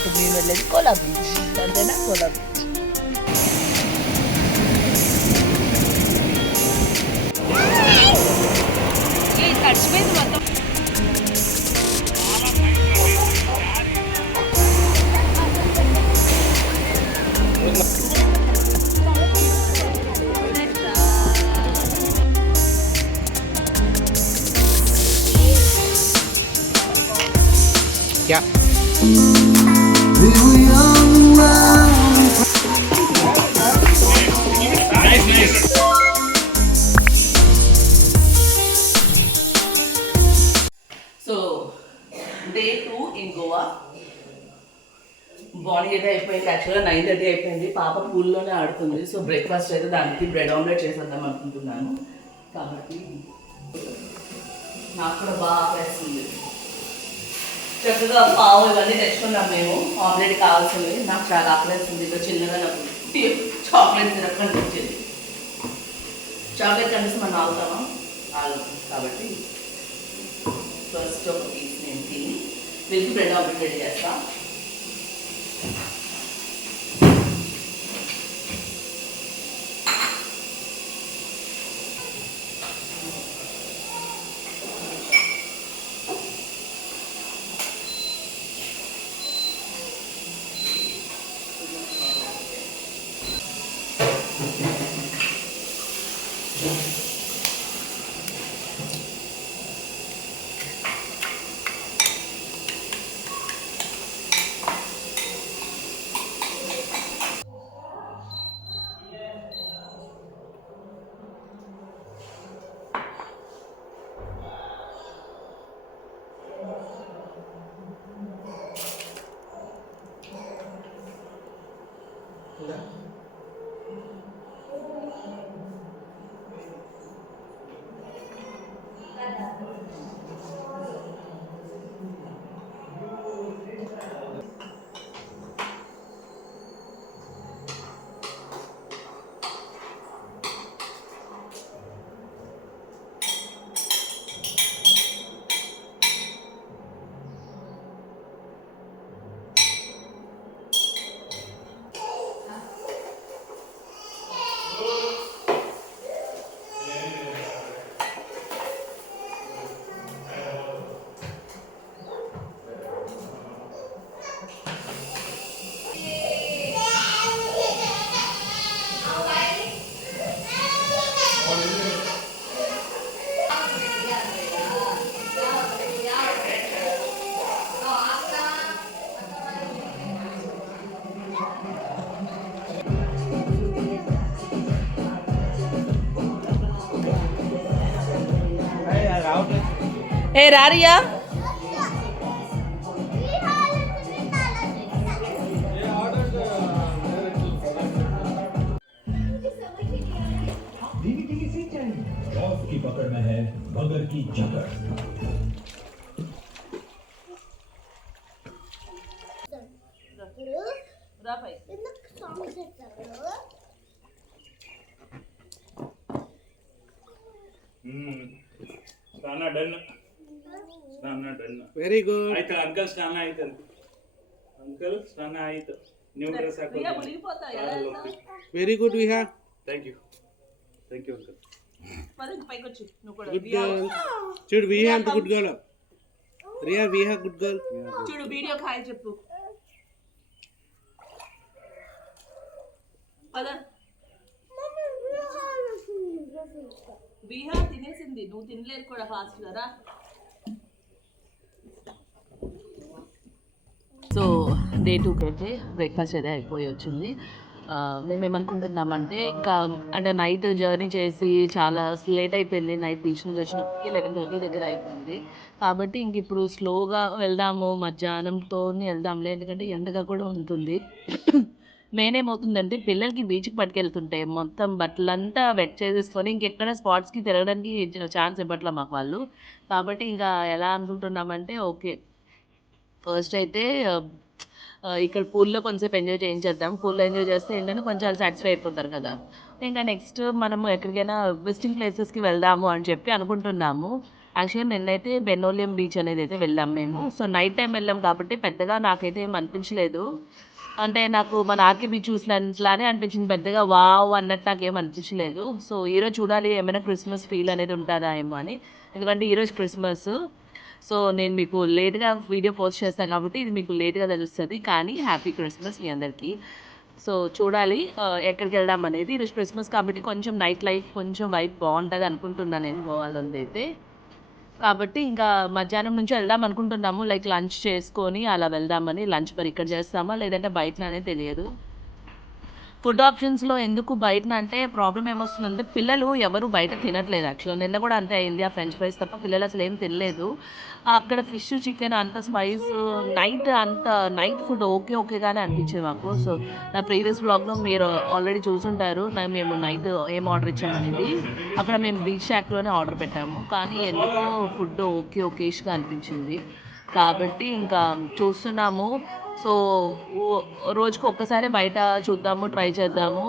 ఇప్పుడు మేము వెళ్ళేది కోలా బీచ్, అంతేనా? కోలా బీచ్. తడిచిపోయింది మొత్తం. Yeah. So day 2 in Goa. Morning అయితే అయిపోయింది, యాక్చువల్గా 9:30 అయిపోయింది. పాప పూల్లోనే ఆడుతుంది. సో బ్రేక్ఫాస్ట్ అయితే దానికి బ్రెడ్ ఆమ్లెట్ చేసేద్దాం అనుకుంటున్నాను. కాబట్టి నాకు కూడా బాగా వేస్తుంది. చక్కగా పావు ఇవన్నీ తెచ్చుకున్నాం మేము, ఆమ్లెట్ కావాల్సింది. నాకు చాలా ఆకలేస్తుంది. ఇక చిన్నగా నాకు చాక్లెట్ తినకుండా వచ్చింది. చాక్లెట్ కనీసం మనం ఆగుతామా? ఆగం. కాబట్టి ఫస్ట్ ఒక పీస్ నేను తిని వీళ్ళకి బ్రెడ్ ఆమ్లెట్ రెడీ చేస్తాను. ఏ రారియా, की पकड़ में है मगर की जकड़। ಸ್ನಾನ ಡನ್, ಸ್ನಾನ ಡನ್. Very good. ಆಯ್ತು ಅಂಕಲ್, ಸ್ನಾನ ಆಯ್ತು. ಅಂಕಲ್ ಸ್ನಾನ ಆಯ್ತು. ನೀವು ಡ್ರೆಸ್ ಹಾಕೊಳ್ಳಿ. Very good Viha. Thank you, thank you uncle. Good girl. చూడు విహా అంత good girl. Riya Viha good girl. చూడు వీడియో హాయ్ చెప్పు. విహా తినేసింది, నువ్వు తినలేదు కూడా ఫాస్ట్ కదా. సో డే 2కి అయితే బ్రేక్ఫాస్ట్ అయితే అయిపోయి వచ్చింది. మేము ఏమనుకుంటున్నామంటే ఇంకా అంటే నైట్ జర్నీ చేసి చాలా లేట్ అయిపోయింది. నైట్ బీచ్ నుంచి వచ్చినప్పటికి 11:30 దగ్గర అయిపోయింది. కాబట్టి ఇంక ఇప్పుడు స్లోగా వెళ్దాము, మధ్యాహ్నంతో వెళ్దాంలే, ఎందుకంటే ఎండగా కూడా ఉంటుంది. మెయిన్ ఏమవుతుందంటే పిల్లలకి బీచ్కి పట్టుకెళ్తుంటే మొత్తం బట్టలంతా వెట్ చేసేసుకొని ఇంకెక్కడ స్పాట్స్కి తిరగడానికి ఛాన్స్ ఇవ్వట్లే మాకు వాళ్ళు. కాబట్టి ఇంకా ఎలా అనుకుంటున్నామంటే ఓకే, ఫస్ట్ అయితే ఇక్కడ పూల్లో కొంచెంసేపు ఎంజాయ్ చేయించేద్దాం. పూల్లో ఎంజాయ్ చేస్తే ఏంటంటే కొంచెం సాటిస్ఫై అయిపోతారు కదా. ఇంకా నెక్స్ట్ మనము ఎక్కడికైనా విజిటింగ్ ప్లేసెస్కి వెళ్దాము అని చెప్పి అనుకుంటున్నాము. యాక్చువల్గా నిన్నైతే బెనోలియం బీచ్ అనేది అయితే వెళ్ళాం మేము. సో నైట్ టైం వెళ్ళాం కాబట్టి పెద్దగా నాకైతే ఏం అనిపించలేదు. అంటే నాకు మన ఆర్కే బీచ్ చూసినట్లానే అనిపించింది, పెద్దగా వావ్ అన్నట్టు నాకేం అనిపించలేదు. సో ఈరోజు చూడాలి ఏమైనా క్రిస్మస్ ఫీల్ అనేది ఉంటుందా ఏమో అని, ఎందుకంటే ఈరోజు క్రిస్మస్. సో నేను మీకు లేట్గా వీడియో పోస్ట్ చేస్తాను కాబట్టి ఇది మీకు లేట్గా తెలుస్తుంది, కానీ హ్యాపీ క్రిస్మస్ మీ అందరికీ. సో చూడాలి ఎక్కడికి వెళ్దాం అనేది. ఈరోజు క్రిస్మస్ కాబట్టి కొంచెం నైట్ లైఫ్ కొంచెం వైబ్ బాగుంటుంది అనుకుంటున్నాను నేను గోవాలో అయితే. కాబట్టి ఇంకా మధ్యాహ్నం నుంచి వెళ్దాం అనుకుంటున్నాము, లైక్ లంచ్ చేసుకొని అలా వెళ్దామని. లంచ్ మరి ఇక్కడ చేస్తామా లేదంటే బయటనే తెలియదు. ఫుడ్ ఆప్షన్స్లో ఎందుకు బయటన అంటే ప్రాబ్లం ఏమొస్తుందంటే పిల్లలు ఎవరు బయట తినట్లేదు. యాక్చువల్గా నిన్న కూడా అంతే అయింది, ఆ ఫ్రెంచ్ ఫ్రైస్ తప్ప పిల్లలు అసలు ఏం తినలేదు. అక్కడ ఫిష్ చికెన్ అంత స్పైస్, నైట్ ఫుడ్ ఓకేగానే అనిపించింది మాకు. సో నా ప్రీవియస్ బ్లాగ్లో మీరు ఆల్రెడీ చూసుంటారు మేము నైట్ ఏం ఆర్డర్ ఇచ్చామనేది. అక్కడ మేము బీచ్ షాక్లోనే ఆర్డర్ పెట్టాము, కానీ ఎందుకో ఫుడ్ ఓకేష్గా అనిపించింది. కాబట్టి ఇంకా చూస్తున్నాము. సో రోజుకి ఒక్కసారి బయట చూద్దాము, ట్రై చేద్దాము,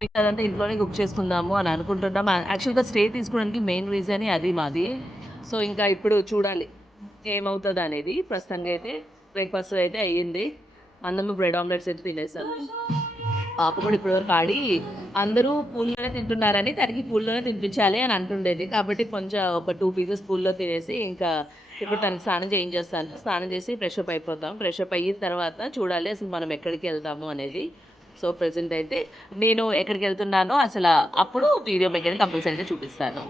మిగతాదంతా ఇంట్లోనే కుక్ చేసుకుందాము అని అనుకుంటున్నాం. యాక్చువల్గా స్టే తీసుకోవడానికి మెయిన్ రీజనే అది మాది. సో ఇంకా ఇప్పుడు చూడాలి ఏమవుతుంది అనేది. ప్రస్తుతానికి అయితే బ్రేక్ఫాస్ట్ అయితే అయ్యింది, అందరూ బ్రెడ్ ఆమ్లెట్స్ అయితే తినేసారు. పాప కూడా ఇప్పటివరకు ఆడి అందరూ పూల్లోనే తింటున్నారని తనకి పూల్లోనే తినిపించాలి అని అంటుండేది. కాబట్టి కొంచెం ఒక 2 పీసెస్ పూల్లో తినేసి ఇంకా ఇప్పుడు తనకి స్నానం చేసి ఫ్రెష్ అప్ అయిపోతాం. ఫ్రెష్ అప్ అయిన తర్వాత చూడాలి అసలు మనం ఎక్కడికి వెళ్తాము అనేది. సో ప్రెజెంట్ అయితే నేను ఎక్కడికి వెళ్తున్నానో అసలు అప్పుడు వీడియో మెయిన్ కంపల్సరీగా చూపిస్తాను.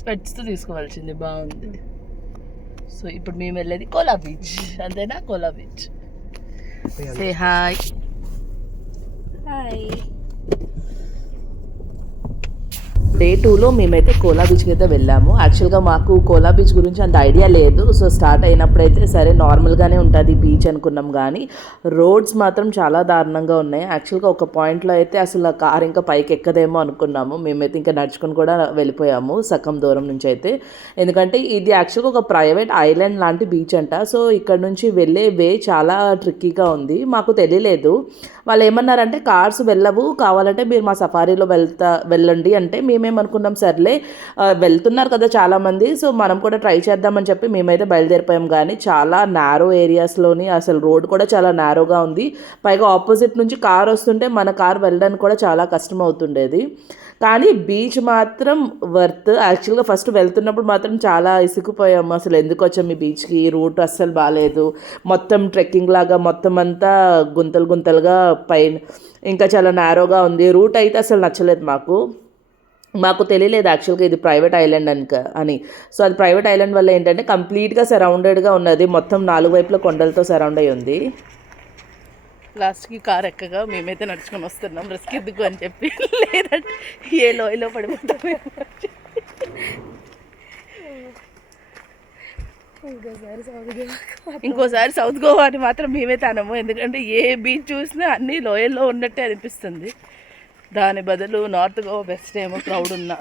స్పెట్స్తో తీసుకోవాల్సింది, బాగుంది. సో ఇప్పుడు మేము వెళ్ళేది కోలా బీచ్, అంతేనా? Kola beach. Say hi. Hi. Day 2లో మేమైతే కోలా బీచ్కి అయితే వెళ్ళాము. యాక్చువల్గా మాకు కోలా బీచ్ గురించి అంత ఐడియా లేదు. సో స్టార్ట్ అయినప్పుడైతే సరే నార్మల్గానే ఉంటుంది బీచ్ అనుకున్నాం, కానీ రోడ్స్ మాత్రం చాలా దారుణంగా ఉన్నాయి. యాక్చువల్గా ఒక పాయింట్లో అయితే అసలు కార్ ఇంకా పైకి ఎక్కదేమో అనుకున్నాము. మేమైతే ఇంకా నడుచుకుని కూడా వెళ్ళిపోయాము సగం దూరం నుంచి అయితే. ఎందుకంటే ఇది యాక్చువల్గా ఒక ప్రైవేట్ ఐలాండ్ లాంటి బీచ్ అంట. సో ఇక్కడ నుంచి వెళ్ళే వే చాలా ట్రిక్కీగా ఉంది. మాకు తెలియలేదు. వాళ్ళు ఏమన్నారంటే కార్స్ వెళ్ళవు, కావాలంటే మీరు మా సఫారీలో వెళ్ళండి అంటే మేమేమనుకున్నాం సర్లే వెళ్తున్నారు కదా చాలామంది, సో మనం కూడా ట్రై చేద్దామని చెప్పి మేమైతే బయలుదేరిపోయాం. కానీ చాలా నారో ఏరియాస్లోని అసలు రోడ్ కూడా చాలా నారోగా ఉంది. పైగా ఆపోజిట్ నుంచి కార్ వస్తుంటే మన కార్ వెళ్ళడానికి కూడా చాలా కష్టం అవుతుండేది. కానీ బీచ్ మాత్రం వర్త్. యాక్చువల్గా ఫస్ట్ వెళ్తున్నప్పుడు మాత్రం చాలా ఇసుకుపోయాము, అసలు ఎందుకు వచ్చాము ఈ బీచ్కి, రూట్ అస్సలు బాగాలేదు, మొత్తం ట్రెక్కింగ్ లాగా మొత్తం అంతా గుంతలుగా పైన ఇంకా చాలా నారోగా ఉంది. రూట్ అయితే అసలు నచ్చలేదు మాకు తెలియలేదు యాక్చువల్గా ఇది ప్రైవేట్ ఐలాండ్ అని. సో అది ప్రైవేట్ ఐలాండ్ వల్ల ఏంటంటే కంప్లీట్గా సరౌండెడ్గా ఉన్నది, మొత్తం 4 వైపుల కొండలతో సరౌండ్ అయి ఉంది. లాస్ట్కి కార్ ఎక్కగా మేమైతే నడుచుకొని వస్తున్నాం, రిస్క్ ఎందుకు అని చెప్పి, లేదంటే ఏ లోయలో పడిపోతాం. ఇంకోసారి సౌత్ గోవా అని మాత్రం మేమైతే అనము, ఎందుకంటే ఏ బీచ్ చూసినా అన్నీ లోయల్లో ఉన్నట్టే అనిపిస్తుంది. దాని బదులు నార్త్ గోవా బెస్ట్ ఏమో క్రౌడ్ ఉన్నా.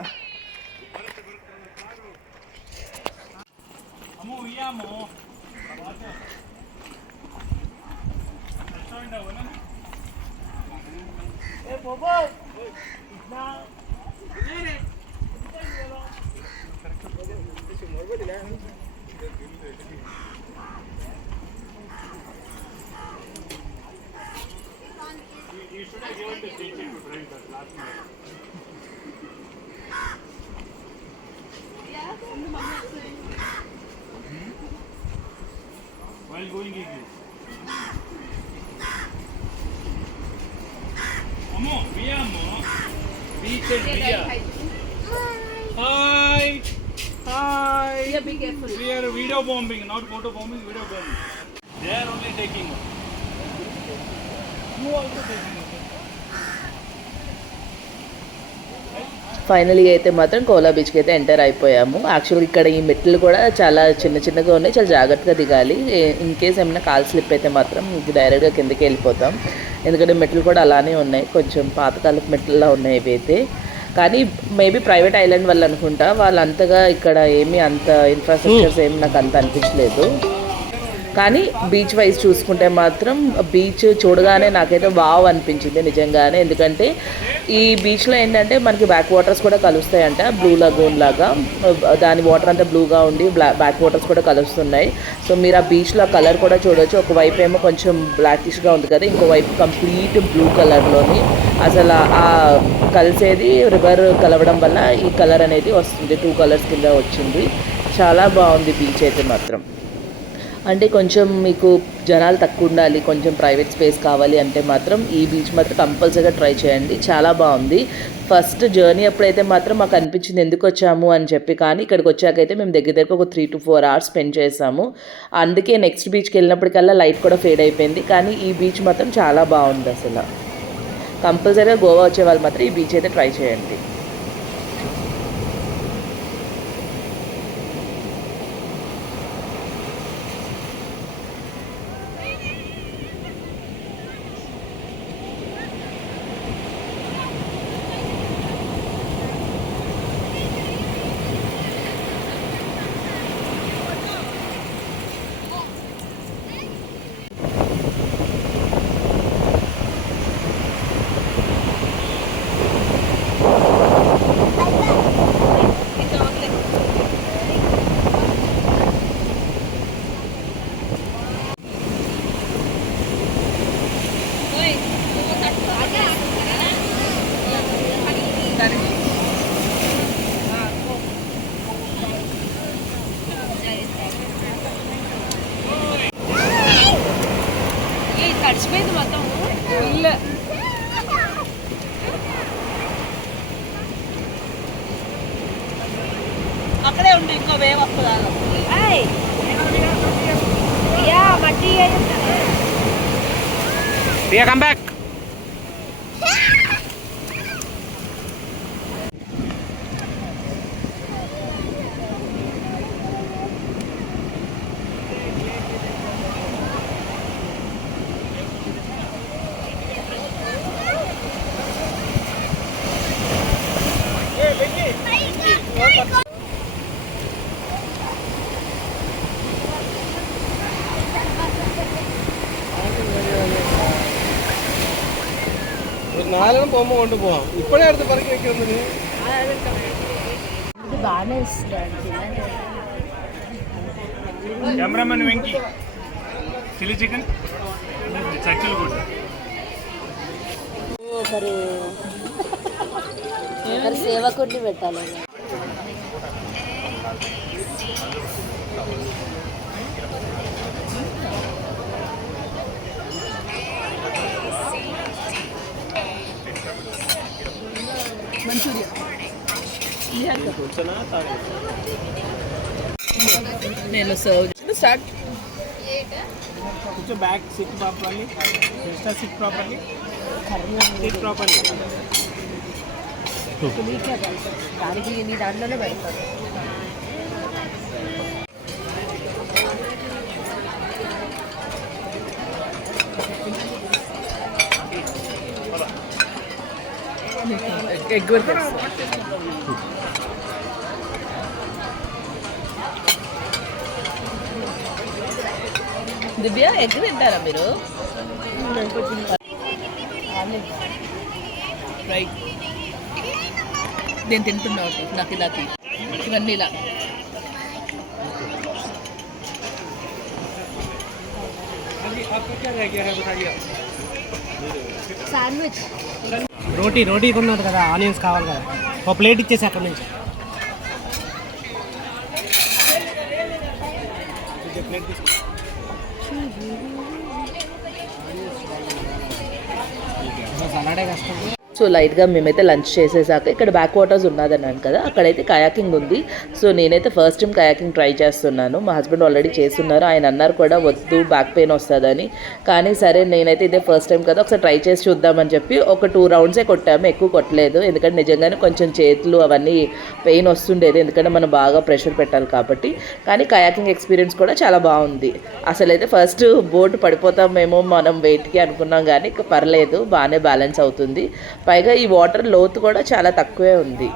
While going English. Ammo, via Ammo. Beach and via. Hi. Hi. Yeah, be careful. We are video bombing, not photo bombing, video bombing. They are only taking one. You also taking one. ఫైనల్గా అయితే మాత్రం కోలా బీచ్కి అయితే enter అయిపోయాము. యాక్చువల్గా ఇక్కడ ఈ మెట్లు కూడా చాలా చిన్నగా ఉన్నాయి, చాలా జాగ్రత్తగా దిగాలి. ఇన్ కేస్ ఏమైనా కాల్ స్లిప్ అయితే మాత్రం డైరెక్ట్గా కిందకి వెళ్ళిపోతాం, ఎందుకంటే మెట్లు కూడా అలానే ఉన్నాయి, కొంచెం పాతకాలపు మెట్లులా ఉన్నాయి ఇవి అయితే. కానీ మేబీ ప్రైవేట్ ఐలాండ్ వల్ల అనుకుంటా, వాళ్ళు అంతగా ఇక్కడ ఏమీ అంత ఇన్ఫ్రాస్ట్రక్చర్స్ ఏమి నాకు అంత అనిపించలేదు. కానీ బీచ్ వైజ్ చూసుకుంటే మాత్రం బీచ్ చూడగానే నాకైతే వావ్ అనిపించింది నిజంగానే. ఎందుకంటే ఈ బీచ్లో ఏంటంటే మనకి బ్యాక్ వాటర్స్ కూడా కలుస్తాయంట, బ్లూ లగూన్ లాగా. దాని వాటర్ అంతా బ్లూగా ఉండి బ్యాక్ వాటర్స్ కూడా కలుస్తున్నాయి. సో మీరు ఆ బీచ్లో కలర్ కూడా చూడవచ్చు. ఒకవైపు ఏమో కొంచెం బ్లాకిష్గా ఉంది కదా, ఇంకోవైపు కంప్లీట్ బ్లూ కలర్లోని అసలు ఆ కలిసేది రివర్ కలవడం వల్ల ఈ కలర్ అనేది వస్తుంది, 2 కలర్స్ కింద వచ్చింది. చాలా బాగుంది బీచ్ అయితే మాత్రం. అంటే కొంచెం మీకు జనాలు తక్కువ ఉండాలి, కొంచెం ప్రైవేట్ స్పేస్ కావాలి అంటే మాత్రం ఈ బీచ్ మాత్రం కంపల్సరీగా ట్రై చేయండి, చాలా బాగుంది. ఫస్ట్ జర్నీ అప్పుడైతే మాత్రం మాకు అనిపించింది ఎందుకు వచ్చాము అని చెప్పి, కానీ ఇక్కడికి వచ్చాకైతే మేము దగ్గర ఒక 3 to 4 hours స్పెండ్ చేసాము. అందుకే నెక్స్ట్ బీచ్కి వెళ్ళినప్పటికల్లా లైట్ కూడా ఫేడ్ అయిపోయింది. కానీ ఈ బీచ్ మాత్రం చాలా బాగుంది. అసలు కంపల్సరీగా గోవా వచ్చే వాళ్ళు మాత్రం ఈ బీచ్ అయితే ట్రై చేయండి. తడిచిపోయింది మొత్తం ఇల్లు. అక్కడే ఉండి ఇంకో వేవ్ వస్తుందా మట్టి Ria, come back. നാലെണ്ണം പോകുമ്പോൾ കൊണ്ടുപോവാം. ഇപ്പോഴേ അടുത്ത് പറക്കി വെക്കുന്നത് ഇത് బాగానే ఇస్తుంది. కెమెరామెన్ వెంకీ చిల్లీ చికెన్ చక్కలు కూడా ఒకరు సేవకుడిని పెట్టాలి. నేను serve start. Put your back, sit properly. Sister, sit properly. Sit properly. దానికి నీ దాంట్లోనే పెడతారు. ఎగ్ దివ్య ఎగ్ తింటారా మీరు? రైట్, నేను తింటున్నా నాకు ఇలా ఇవన్నీ ఇలా. శాండ్విచ్ రోటీ కొన్నారు కదా, ఆనియన్స్ కావాలి కదా, ఒక ప్లేట్ ఇచ్చేసి అక్కడ నుంచి ప్లేట్ సలాడే కష్టం. సో లైట్గా మేమైతే లంచ్ చేసేసాక ఇక్కడ బ్యాక్ వాటర్స్ ఉన్నదన్నాను కదా, అక్కడైతే కయాకింగ్ ఉంది. సో నేనైతే ఫస్ట్ టైం కయాకింగ్ ట్రై చేస్తున్నాను. మా హస్బెండ్ ఆల్రెడీ చేస్తున్నారు, ఆయన అన్నారు కూడా వద్దు బ్యాక్ పెయిన్ వస్తుందని. కానీ సరే నేనైతే ఇదే ఫస్ట్ టైం కదా ఒకసారి ట్రై చేసి చూద్దామని చెప్పి ఒక 2 rounds కొట్టాము, ఎక్కువ కొట్టలేదు. ఎందుకంటే నిజంగానే కొంచెం చేతులు అవన్నీ పెయిన్ వస్తుండేది, ఎందుకంటే మనం బాగా ప్రెషర్ పెట్టాలి కాబట్టి. కానీ కయాకింగ్ ఎక్స్పీరియన్స్ కూడా చాలా బాగుంది. అసలైతే ఫస్ట్ బోట్ పడిపోతామేమో మనం వెయిట్కి అనుకున్నాం, కానీ పర్లేదు బాగానే బ్యాలెన్స్ అవుతుంది. పైగా ఈ వాటర్ లోతు కూడా చాలా తక్కువే ఉంది.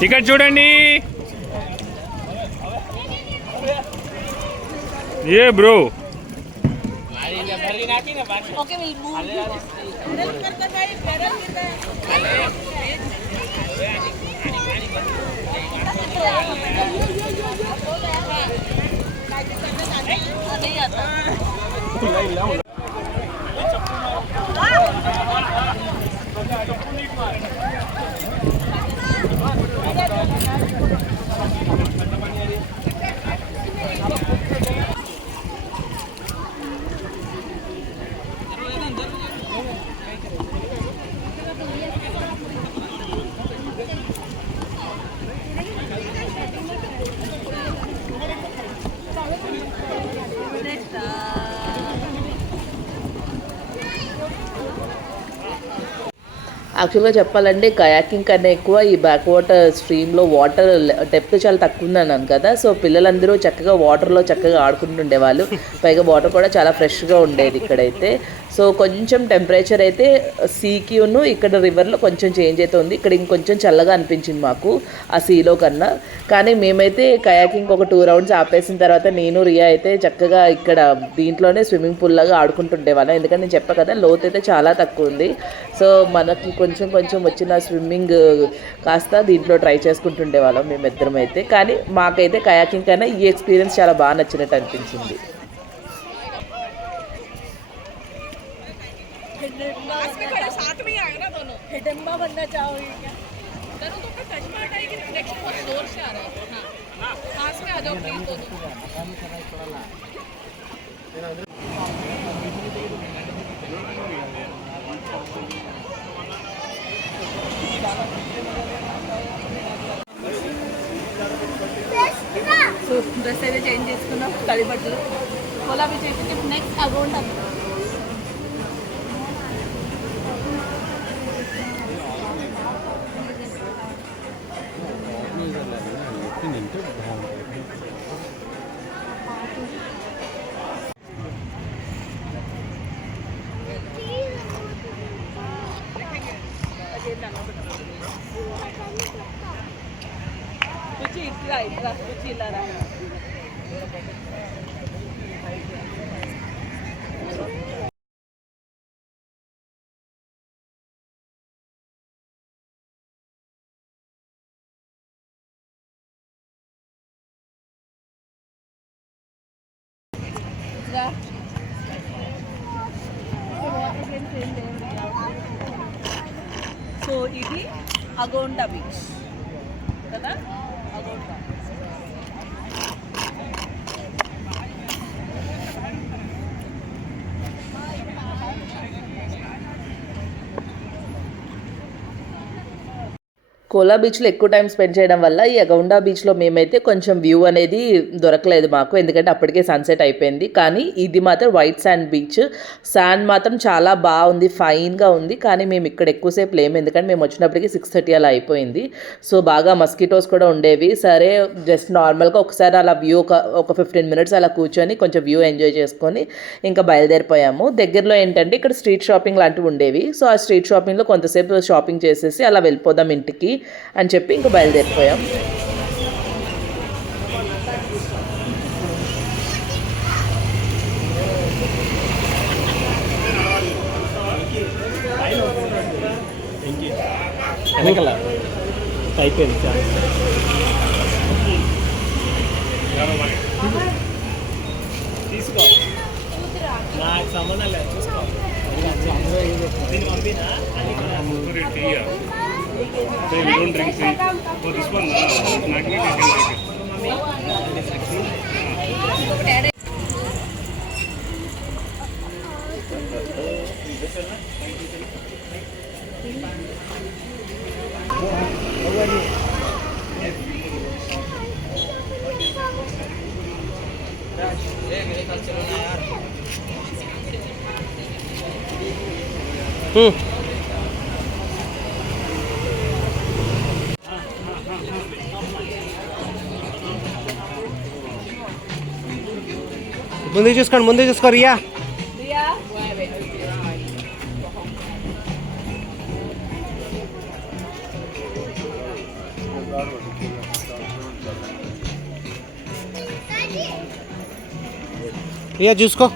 టికెట్ చూడండి. ఏ బ్రో యాక్చువల్గా చెప్పాలంటే కయాకింగ్ కన్నా ఎక్కువ ఈ బ్యాక్ వాటర్ స్ట్రీమ్లో వాటర్ డెప్త్ చాలా తక్కువ ఉంది అన్నాను కదా. సో పిల్లలందరూ చక్కగా వాటర్లో చక్కగా ఆడుకుంటుండేవాళ్ళు. పైగా వాటర్ కూడా చాలా ఫ్రెష్గా ఉండేది ఇక్కడైతే. సో కొంచెం టెంపరేచర్ అయితే సీకిను ఇక్కడ రివర్లో కొంచెం చేంజ్ అయితే ఉంది. ఇక్కడ ఇంకొంచెం చల్లగా అనిపించింది మాకు ఆ సీలో కన్నా. కానీ మేమైతే కయాకింగ్ ఒక 2 రౌండ్స్ ఆపేసిన తర్వాత నేను రియా అయితే చక్కగా ఇక్కడ దీంట్లోనే స్విమ్మింగ్ పూల్ లాగా ఆడుకుంటుండేవాళ్ళం. ఎందుకంటే నేను చెప్పా కదా లోతు అయితే చాలా తక్కువ ఉంది. సో మనకి కొంచెం కొంచెం వచ్చిన స్విమ్మింగ్ కాస్త దీంట్లో ట్రై చేసుకుంటుండేవాళ్ళం మేమిద్దరం అయితే. కానీ మాకైతే కయాకింగ్ కన్నా ఈ ఎక్స్పీరియన్స్ చాలా బాగా నచ్చినట్టు అనిపించింది. సో డ్రెస్ అయితే చేంజ్ చేసుకున్నాం, తడి బట్టలు కోలా బీచ్ అయితే నెక్స్ట్ అగౌంట్ అది. ఇట్లా ఇట్లా ఇలా రా. సో ఇది అగోండా బీచ్ కదా. అగోండా కోలా బీచ్లో ఎక్కువ టైం స్పెండ్ చేయడం వల్ల ఈ అగౌండా బీచ్లో మేమైతే కొంచెం వ్యూ అనేది దొరకలేదు మాకు. ఎందుకంటే అప్పటికే సన్సెట్ అయిపోయింది. కానీ ఇది మాత్రం వైట్ శాండ్ బీచ్. శాండ్ మాత్రం చాలా బాగుంది, ఫైన్గా ఉంది. కానీ మేము ఇక్కడ ఎక్కువసేపు లేము, ఎందుకంటే మేము వచ్చినప్పటికీ 6:30 అలా అయిపోయింది. సో బాగా మస్కిటోస్ కూడా ఉండేవి. సరే జస్ట్ నార్మల్గా ఒకసారి అలా వ్యూ ఒక 15 మినిట్స్ అలా కూర్చొని కొంచెం వ్యూ ఎంజాయ్ చేసుకొని ఇంకా బయలుదేరిపోయాము. దగ్గరలో ఏంటంటే ఇక్కడ స్ట్రీట్ షాపింగ్ లాంటివి ఉండేవి. సో ఆ స్ట్రీట్ షాపింగ్లో కొంతసేపు షాపింగ్ చేసేసి అలా వెళ్ళిపోదాం ఇంటికి అని చెప్పి ఇంకా బయలుదేరిపోయాం. తీసుకో, నాకు సంబంధం లేదు, చూసుకో. దీన్ని పంపినా So we don't drink tea. So this one, snack we can take it. ముందు చూసుకో రియా. రియా చూసుకో.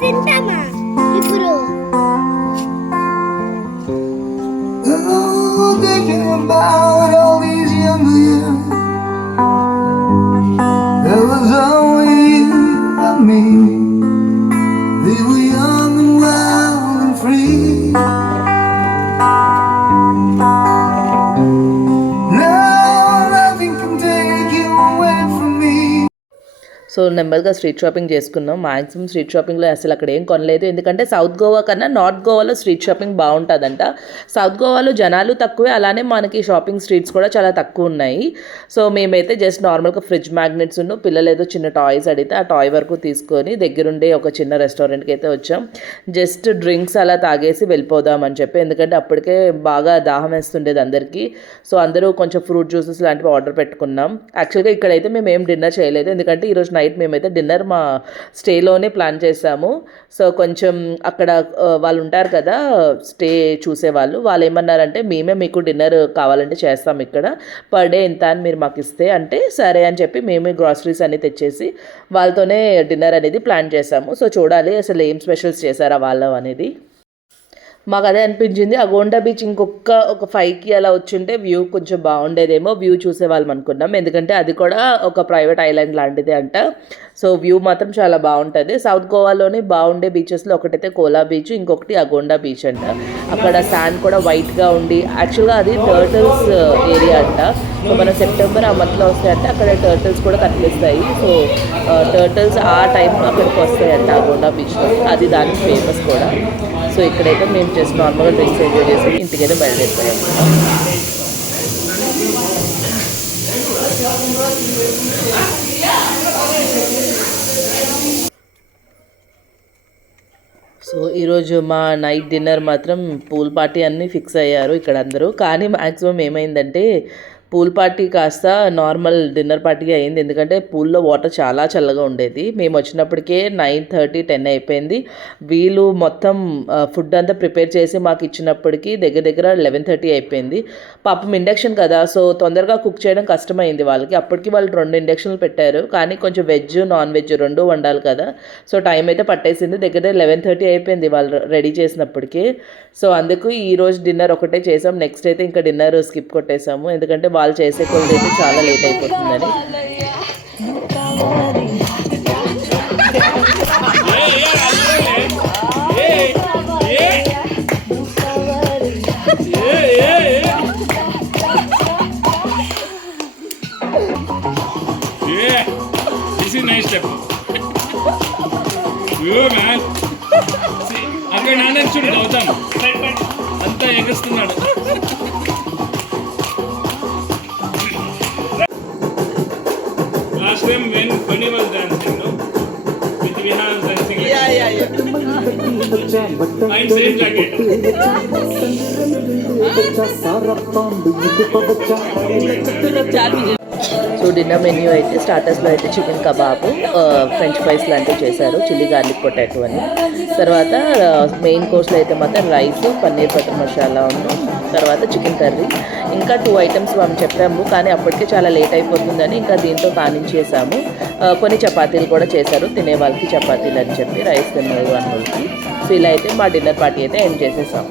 తింటామా ఇప్పుడు? Thinking about all these young years, there was only you and me. We were young and wild and free. Now nothing can take you away from me. So నెమ్మదిగా street shopping చేసుకున్నాం. Maximum street షాపింగ్లో అసలు అక్కడ ఏం కొనలేదు, ఎందుకంటే south Goa కన్నా north గోవాలో స్ట్రీట్ షాపింగ్ బాగుంటుందంట. సౌత్ గోవాలో జనాలు తక్కువే, అలానే మనకి షాపింగ్ స్ట్రీట్స్ కూడా చాలా తక్కువ ఉన్నాయి. సో మేమైతే జస్ట్ నార్మల్గా ఫ్రిడ్జ్ మ్యాగ్నెట్స్ ఉన్న పిల్లలు ఏదో చిన్న టాయ్స్ అడిగితే ఆ టాయ్ వరకు తీసుకొని దగ్గరుండే ఒక చిన్న రెస్టారెంట్కి అయితే వచ్చాం. జస్ట్ డ్రింక్స్ అలా తాగేసి వెళ్ళిపోదామని చెప్పి, ఎందుకంటే అప్పటికే బాగా దాహం వేస్తుండేది అందరికీ. సో అందరూ కొంచెం ఫ్రూట్ జ్యూసెస్ లాంటివి ఆర్డర్ పెట్టుకున్నాం. యాక్చువల్గా ఇక్కడైతే మేము ఏం డిన్నర్ చేయలేదు, ఎందుకంటే ఈరోజు నైట్ మేమైతే డిన్నర్ మా స్టేలోనే ప్లాన్ చేసాము. సో కొంచెం అక్కడ వాళ్ళు ఉంటారు కదా స్టే చూసేవాళ్ళు, వాళ్ళు ఏమన్నారంటే మేమే మీకు డిన్నర్ కావాలంటే చేస్తాం ఇక్కడ, పర్ డే ఇంత అని మీరు మాకు ఇస్తే అంటే సరే అని చెప్పి మేమే గ్రాసరీస్ అన్ని తెచ్చేసి వాళ్ళతోనే డిన్నర్ అనేది ప్లాన్ చేసాము. సో చూడాలి అసలు ఏం స్పెషల్స్ చేశారా వాళ్ళు అనేది. మాకు అదే అనిపించింది, అగోండా బీచ్ ఒక 5కి అలా వచ్చింటే వ్యూ కొంచెం బాగుండేదేమో, వ్యూ చూసేవాళ్ళం అనుకున్నాం, ఎందుకంటే అది కూడా ఒక ప్రైవేట్ ఐలాండ్ లాంటిది అంట. సో వ్యూ మాత్రం చాలా బాగుంటుంది. సౌత్ గోవాలోని బాగుండే బీచెస్లో ఒకటైతే కోలా బీచ్, ఇంకొకటి అగోండా బీచ్ అంట. అక్కడ శాండ్ కూడా వైట్గా ఉండి, యాక్చువల్గా అది టర్టిల్స్ ఏరియా అంట. సో మనం సెప్టెంబర్ ఆ మంత్లో వస్తాయంటే అక్కడ టర్టిల్స్ కూడా కనిపిస్తాయి. సో టర్టిల్స్ ఆ టైంలో అక్కడికి వస్తాయంట అగోండా బీచ్లో, అది దానికి ఫేమస్ కూడా. సో ఇక్కడైతే మేము జస్ట్ నార్మల్గా డ్రింక్స్ ఎంజాయ్ చేసి ఇంటికైతే బయలుదేరిపోయాము. సో ఈరోజు మా నైట్ డిన్నర్ మాత్రం పూల్ పార్టీ అన్నీ ఫిక్స్ అయ్యారు ఇక్కడ అందరూ. కానీ మ్యాక్సిమం ఏమైందంటే పూల్ పార్టీ కాస్త నార్మల్ డిన్నర్ పార్టీ అయింది, ఎందుకంటే పూల్లో వాటర్ చాలా చల్లగా ఉండేది. మేము వచ్చినప్పటికే 9:30, 10 అయిపోయింది. వీళ్ళు మొత్తం ఫుడ్ అంతా ప్రిపేర్ చేసి మాకు ఇచ్చినప్పటికీ దగ్గర 11:30 అయిపోయింది. పాపం ఇండక్షన్ కదా, సో తొందరగా కుక్ చేయడం కష్టమైంది వాళ్ళకి. అప్పటికి వాళ్ళు 2 ఇండక్షన్లు పెట్టారు, కానీ కొంచెం వెజ్ నాన్ వెజ్ 2 వండాలి కదా. సో టైం అయితే పట్టేసింది, దగ్గర 11:30 అయిపోయింది వాళ్ళు రెడీ చేసినప్పటికీ. సో అందుకు ఈరోజు డిన్నర్ ఒకటే చేసాం, నెక్స్ట్ అయితే ఇంకా డిన్నర్ స్కిప్ కొట్టేసాము, ఎందుకంటే వాళ్ళు చేసే కొద్ది అయితే చాలా లేట్ అయిపోతుందని. అక్కడ నాన్న చూడు అవుతాను అంతా ఎగస్తున్నాడు. Last time when Bunny was dancing, no? With Viha was dancing. Yeah. I'm same jacket. So dinner menu అయితే స్టార్టర్స్లో అయితే చికెన్ కబాబు, ఫ్రెంచ్ ఫ్రైస్ లాంటివి చేశారు, చిల్లీ గార్లిక్ పొటాటో అని. తర్వాత మెయిన్ కోర్స్లో అయితే మాత్రం రైస్, పన్నీర్ బటర్ మసాలా ఉంది, తర్వాత చికెన్ కర్రీ, ఇంకా 2 ఐటమ్స్ మేము చెప్పాము, కానీ అప్పటికే చాలా లేట్ అయిపోతుందని ఇంకా దీంతో కానించేసాము. కొన్ని చపాతీలు కూడా చేశారు, తినే వాళ్ళకి చపాతీలు అని చెప్పి, రైస్ తిన్నారు అన్నోళ్ళకి. సో ఇలా అయితే మా డిన్నర్ పార్టీ అయితే ఎండ్ చేసేసాము.